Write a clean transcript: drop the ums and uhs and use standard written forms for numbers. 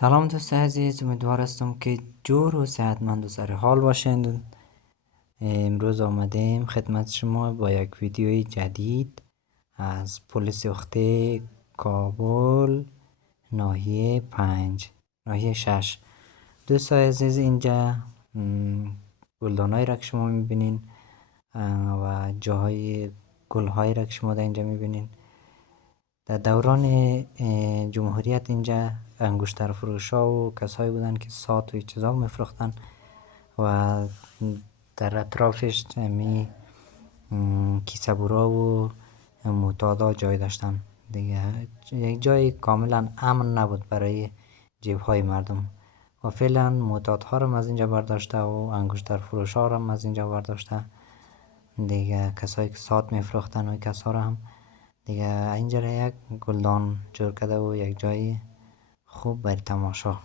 سلام دوست عزیز، امیدوار هستم که جور و صحتمند و سر حال باشند. امروز آمدیم خدمت شما با یک ویدیوی جدید از پل سوخته کابل ناحیه 5 ناحیه 6. دوست عزیز، اینجا گلدانایی را که شما میبینین و جاهای گلهایی را که شما در اینجا میبینین، در دوران جمهوریت اینجا انگشتر فروشا و کسایی بودن که سات و چیزا میفروختن و در اطرافش کیسه برا و معتادا جای داشتن دیگه. یک جای کاملا امن نبود برای جیب های مردم و فعلا معتادها رو از اینجا برداشته و انگشتر فروشا رو از اینجا برداشته دیگه. کسایی که سات میفروختن و کسا رو هم دیگه اینجا یک گلدان جور کرده و یک جای خوب برای تماشا.